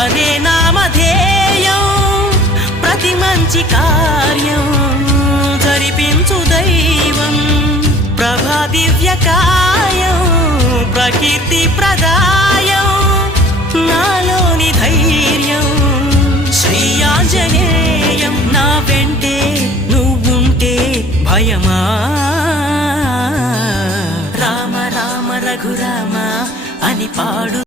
అదే నామధేయం ప్రతి మంచి కార్యం జరిపించు దైవం ప్రభా దివ్యకాయం ప్రకీర్తి ప్రదాయం నాలోని ధైర్యం శ్రీ ఆంజనేయం నా వెంటే నువ్వుంటే భయమా రామ రామ రఘురామ అని పాడు